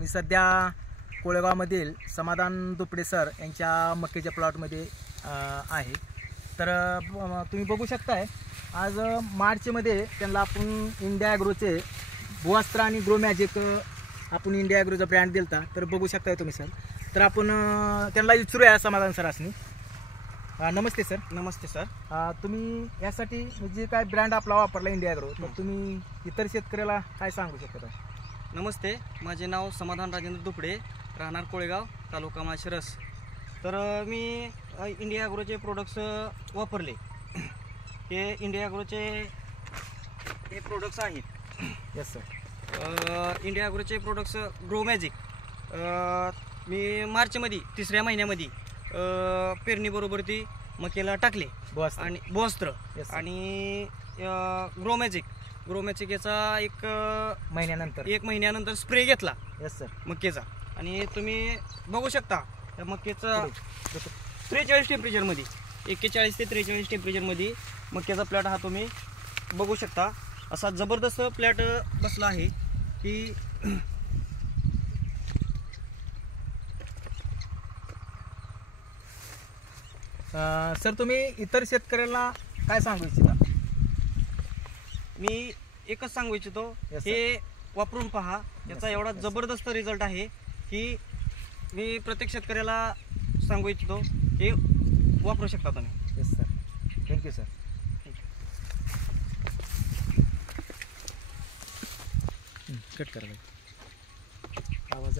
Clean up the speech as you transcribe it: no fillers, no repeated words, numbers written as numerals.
मी सध्या कोळेगावमधील समाधान दुपडे सर यांच्या मक्याच्या प्लॉटमध्ये आहे। तर तुम्ही बघू शकताय आज मार्चमध्ये त्यांना आपण इंडिया ॲग्रोचे भुवस्त्र आणि ग्रो मॅजिक आपण इंडिया ॲग्रोचा ब्रँड दिलता। तर बघू शकताय तुम्ही सर। तर आपण त्यांना विचारूया समाधान सर असनी। नमस्ते सर। नमस्ते सर। तुम्ही यासाठी म्हणजे काय ब्रँड आपला वापरला इंडिया ॲग्रो, तर तुम्ही इतर शेतकऱ्याला काय सांगू शकता? नमस्ते, माझे नाव समाधान राजेंद्र दुपडे, राहणार कोळेगाव, तालुका माळशिरस। तर मी इंडिया ॲग्रोचे प्रोडक्ट्स वापरले। हे इंडिया ॲग्रोचे हे प्रोडक्ट्स आहेत। Yes sir. इंडिया ॲग्रोचे प्रोडक्ट्स ग्रो मॅजिक मी मार्चमध्ये 3ऱ्या महिन्यामध्ये पेरणीबरोबर ती मक्याला टाकले आणि भुवस्त्र आणि ग्रो मॅजिक याचा एक महिन्यानंतर स्प्रे घेतला। Yes sir. मक्याचा आणि तुम्ही बघू शकता त्या मक्याचा 43 टेम्परेचरमध्ये 41 ते 43 टेम्परेचरमध्ये मक्याचा प्लॅट हा तुम्ही बघू शकता। असा जबरदस्त प्लॅट बसला आहे की सर तुम्ही इतर शेतकऱ्याला काय सांगू इच्छिता? मी एकच सांगू इच्छितो, हे वापरून पहा। याचा एवढा जबरदस्त रिझल्ट आहे की मी प्रत्येक शेतकऱ्याला सांगू इच्छितो, हे वापरू शकता तुम्ही। Yes sir, thank you sir. Cut करा, आवाज